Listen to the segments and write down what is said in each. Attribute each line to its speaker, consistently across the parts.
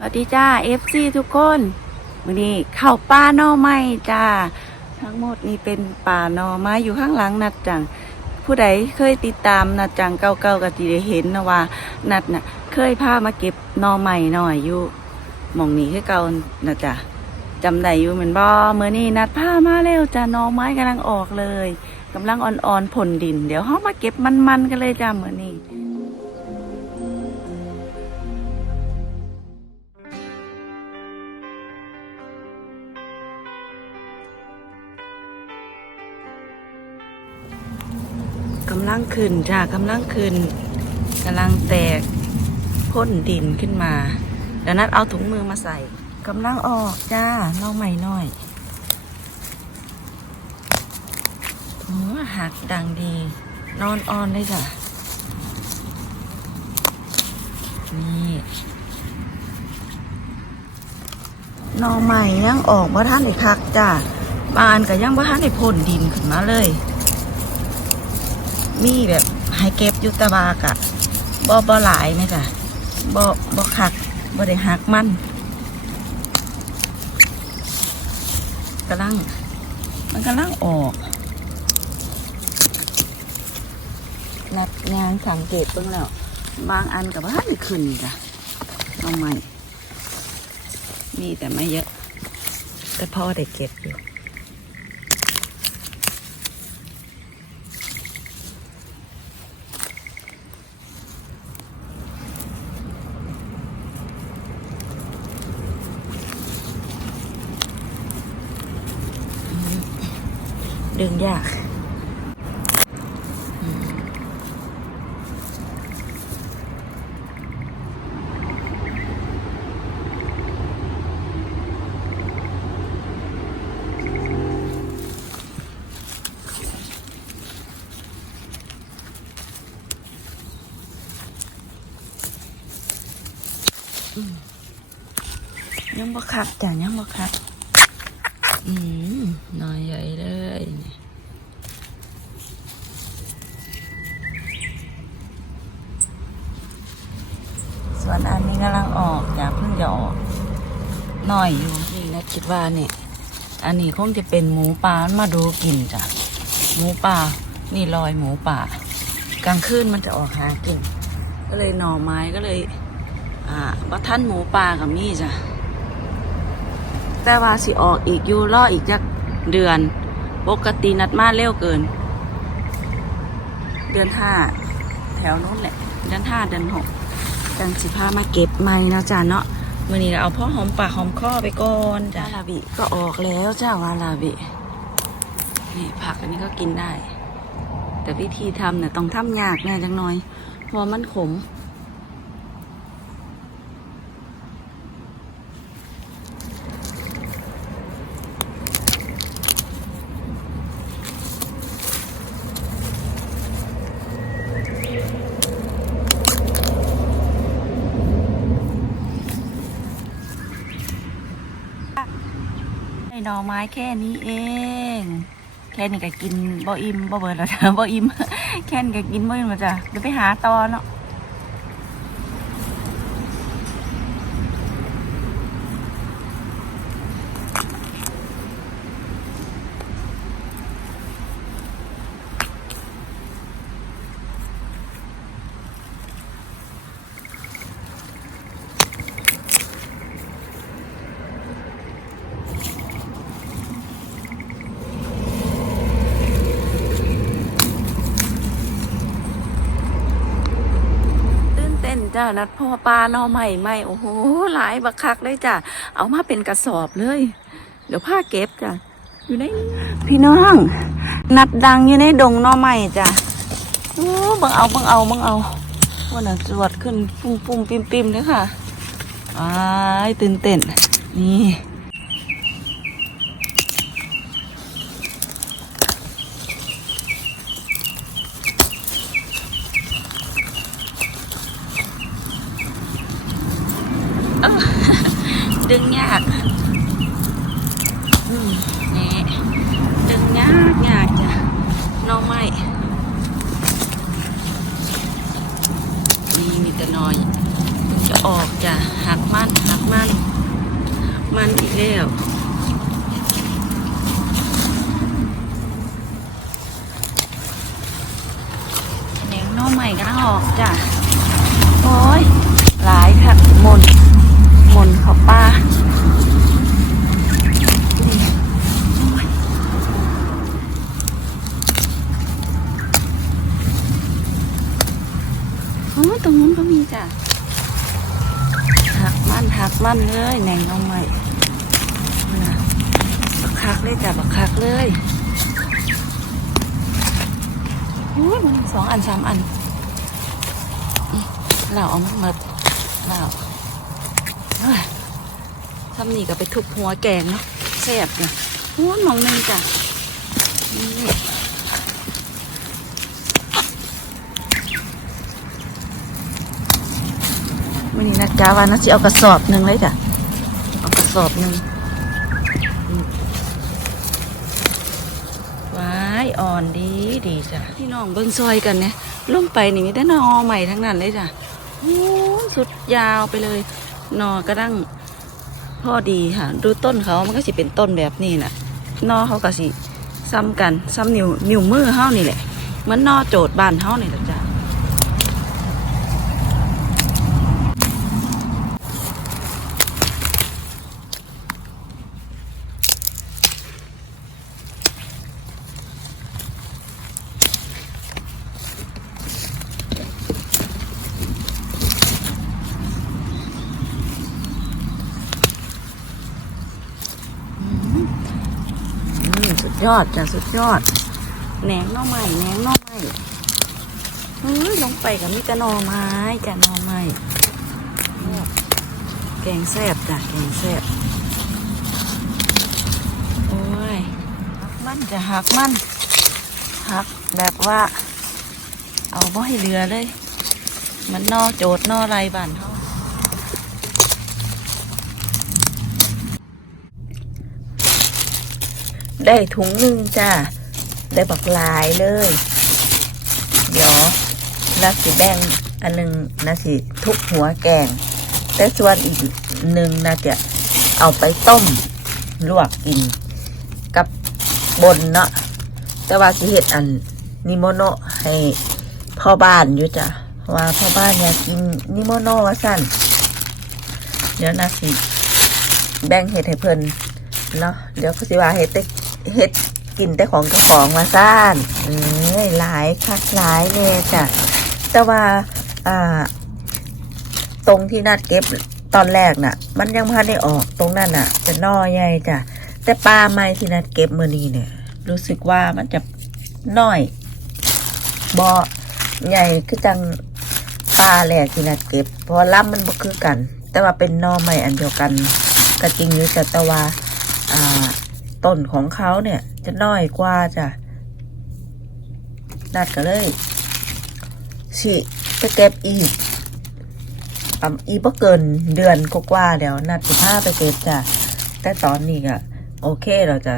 Speaker 1: สวัสดีจ้า FC ทุกคนวันนี้เข้าป่าหน่อไม้จ้า ทั้งหมดนี่เป็นป่าหน่อไม้อยู่ข้างหลังนัดจัง ผู้ใดเคยติดตามนัดจังเก่าๆก็จะได้เห็นนะว่า นัดน่ะ เคยพามาเก็บหน่อไม้หน่อยอยู่มองนี้คือเก่านะจ้ะจำได้อยู่เหมือนบ่เมื่อนี้นัดพามาแล้วจ้าหน่อไม้กำลังออกเลยกำลังอ่อนๆผลดิน เดี๋ยวเฮามาเก็บมันๆกันเลยจ้าเมื่อนี้ ขึ้นจ้ากำลังขึ้นกำลังแตกพ่นดินขึ้นมาเดี๋ยวนัดเอาถุงมือมาใส่กำลังออกจ้าน้องใหม่น้อยหัวหักดังดี นอนออนเลยจ้ะนี่นอใหม่ยังออกบ่ท่านอีกคักจ้าบานก็ยังบ่ท่านได้พ่นดินขึ้นมาเลย มีแบบให้เก็บยุตบากะบ่บ่หลายไหมจ้ะบ่บ่คักบ่ได้หักมันกำลังมันกำลังออกนัดงานสังเกตเบิ่งแล้ว บางอันกับว่าได้ขึ้นจ้ะเอาใหม่มีแต่ไม่เยอะ แต่พ่อได้เก็บอยู่ ดึงยากยังบ่คักจ้ะยังบ่คักอืมหน่อยใหญ่เลยนี่ ส่วนอันนี้กำลังออกอย่าเพิ่งจะออกหน่อยอยู่นี่นะคิดว่าเนี่ยอันนี้คงจะเป็นหมูป่ามาดูกินจ้ะหมูป่านี่รอยหมูป่ากลางคืนมันจะออกหากิน ก็เลยหน่อไม้ก็เลย อ่าบัท่านหมูป่ากับมี่จ้ะแต่ว่าสิออกอีกอยู่รออีกจักเดือน ปกตินัดมาเร็วเกิน เดือนห้าแถวนู้นแหละ เดือนห้าเดือนหก จังสิพามาเก็บใหม่นะจ๊ะเนาะมื่อนี้เราเอาพ่อหอมปากหอมคอไปก่อนจ้าวาลาบิก็ออกแล้วจ้าวาลาบินี่ผักอันนี้ก็กินได้ แต่วิธีทำเนี่ยต้องทำยากแน่จังหน่อยเพราะมันขม ไอ้หน่อไม้แค่นี้เอง แค่นี้ก็กินบ่อิ่มบ่เบิดแล้วจ้ะบ่อิ่มแค่นี้ก็กินบ่อิ่มแล้วจ้ะเดี๋ยวไปหาตอเนาะ จ้านัดพ่อปลาหน่อใหม่ใหม่โอ้โหหลายบักคักเลยจ้ะเอามาเป็นกระสอบเลย เดี๋ยวผ้าเก็บจ้ะอยู่ในพี่น้อง นัดดังอยู่ในดงหน่อใหม่จ้ะโอ้บังเอาบังเอาบังเอาว่าน่ะจวดขึ้นปุ่มปุ่มปิมปิมเลยค่ะอ้ายตื่นเต้นนี่ ดึงยากอืมนี่ดึงยากยากจ้ะหน้องไม้ นี้มีแต่น้อย
Speaker 2: จะออกจ้ะหักมันหักมัน มันอีกแล้วแหนงน้อใหม่กำลังออกจ้ะ โอ้ยหลายค่ะมนมนเขาป้าโอ้ยตรงนู้นก็มีจ้ะ หัก มันหักมันเลยแหนงเอาใหม่นะบักคักเลยจ้ะบักคักเลยโอ้ยมันสองอันสามอันเราเอามันหมดเราทำนี่ก็ไปทุบหัวแกงเนาะแซ่บเนี่ยโอ้ยมองหนึงจ้ะนี่ วันนี้นะจ๊ะว่านะสิเอากระสอบหนึ่งเลยจ้ะเอากระสอบหนึ่งอืมว้ายอ่อนดีดีจ้ะพี่น้องเบิ้งซอยกันเนี่ยลงไปนี่มีแต่หนอใหม่ทั้งนั้นเลยจ้ะโอ้ยสุดยาวไปเลยหนอกระดั้งพอดีค่ะ ดูต้นเขามันก็สิเป็นต้นแบบนี้น่ะหนอเขาก็สิซ้ำกันซ้ำนิ้วนิ้วมือเฮานี่แหละ เหมือนหนอโจดบานเฮานี่แหละจ้ะ อืมสุด ยอดจ้ะสุดยอดแหนงน่อไม้แหนงน่อไม้เฮ้ยลงไปกับมิตรนอไม้จ้ะน่อไม้แกงแซ่บจ้ะแกงแซ่บโอ้ยหักมันจะหักมันหักแบบว่า เอาบ่ให้เหลือเลย มันนอโจดนอไรบ้านเขา ได้ถุงหนึ่งจ้าได้บักลายเลย เดี๋ยวนาสิแบ่งอันหนึ่งนาสิทุกหัวแกง แต่ส่วนอีกหนึ่งนาจะเอาไปต้มลวกกิน กับบนเนาะแต่ว่าสิเห็ดอันนิโมโนให้พ่อบ้านอยู่จ้ะว่าพ่อบ้านอยากกินนิโมโนว่าสั่นเดี๋ยวนาสิแบ่งเห็ดให้เพิ่นเนาะเดี๋ยวเขาสิว่าเห็ดแต่ เห็ดกินแต่ของเจ้าของมาซ่านเอ้ยหลายคักหลายเลยจ้ะแต่ว่าอ่า ตรงที่นัดเก็บตอนแรกน่ะ มันยังพันได้ออกตรงนั้นน่ะ จะน่อใหญ่จ้ะแต่ปลาไม้ที่นัดเก็บเมื่อนี้เนี่ย รู้สึกว่ามันจะน้อยบอใหญ่คือจังปลาแหลกที่นัดเก็บเพราะว่าล้ำมันบ่คือกัน แต่ว่าเป็นน่อไม้อันเดียวกันก็จริงอยู่แต่ว่าอ่า ต้นของเขาเนี่ย จะน้อยกว่าจ้ะนัดก็เลยสิจะเก็บอีกอะอีบ่เกินเดือนกว่าเดี๋ยวนัดสิพาไปเก็บจ้ะแต่ตอนนี้ก็โอเคเราจะ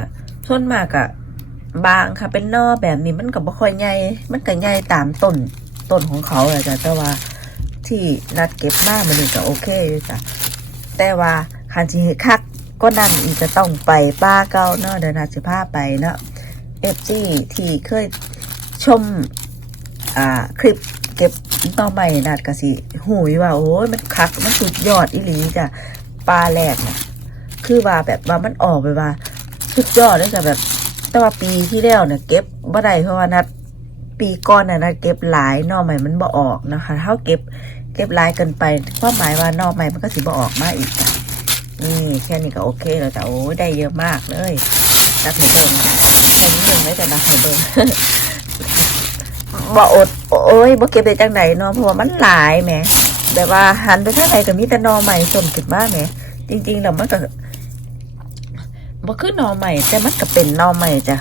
Speaker 2: ส่วนมากอะบางค่ะเป็นนอแบบนี้มันก็บ่ค่อยใหญ่มันก็ใหญ่ตามต้นต้นของเขาแหละจ้ะแต่ว่าที่นัดเก็บมามันนี่ก็โอเคจ้ะแต่ว่าคันสิให้คัก ก็นั่นอีกจะต้องไปป้าเก่าเนาะเดี๋ยวนัดสิพาไปเนาะเอฟซีที่เคยชม อ่า คลิปเก็บต่อใหม่นัดกะสิหูยว่า โอ้ยมันคัก มันสุดยอดอีหลีจ้ะปลาแรกเนี่ยคือว่าแบบว่ามันออกไปว่า สุดยอดเลยจ้ะแบบ แต่ว่าปีที่แล้วเนี่ยเก็บบ่ได้เพราะว่านัดปีก่อนน่ะนัดเก็บหลายนอใหม่มันบ่ออกนะคะเท่าเก็บ เก็บหลายเกินไปความหมายว่านอใหม่มันก็สิบ่ออกมาอีกจ้ะ นี่แค่นี้ก็โอเคแล้วจ้ะโอ้ยได้เยอะมากเลยนับให้เบิ่งแค่นี้เบิ่งได้แต่นับให้เบิ่งบ่อดโอ้ยบ่เก็บได้จังไหนเนาะเพราะว่ามันหลายแหมแบบว่าหันไปทางไหนก็มีแต่นอใหม่สมขึ้นมาแหมจริงๆแล้วมันก็บ่คือนอใหม่แต่มันก็เป็นนอใหม่จ้ะ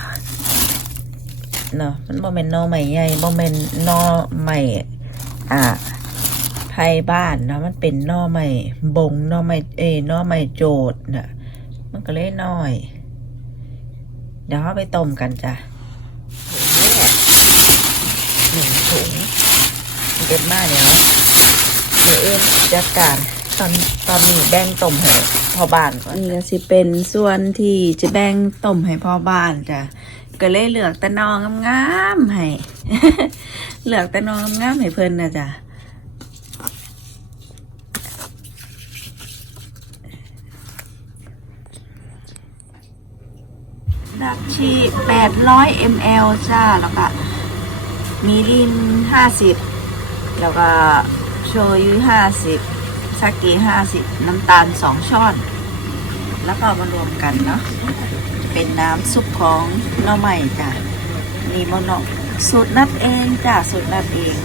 Speaker 2: เนาะมันบ่แม่นนอใหม่ใหญ่บ่แม่นนอใหม่อ่า ทยบ้านนะมันเป็นนอใหม่บงนอใหม่เอหนอใหม่โจดน่ะมันก็เลยน้อย เดี๋ยวเอาไปต้มกันจ้ะหนึ่งถุงเก็บมากเดี๋ยวลดี๋ยวเอ็มจัดการตอนตอนนี้แบ่งต้มให้พ่อบ้านก่อนนี่ก็สิเป็นส่วนที่จะแบ่งต้มให้พ่อบ้านจ้ะก็เลยเหลือกแต่นองงามๆให้เหลือกแต่นองงามๆให้เพิ่นนะจ้ะ ดักชี800 ml จ้า แล้วก็มีลิน 50 แล้วก็โชยุ50ซากิ50 น้ำตาล 2 ช้อน แล้วก็มารวมกันเนาะ เป็นน้ำซุปของหน้อใหม่จ้ะนี่มโนสูตรนัดเองจ้ะ สูตรนัดเอง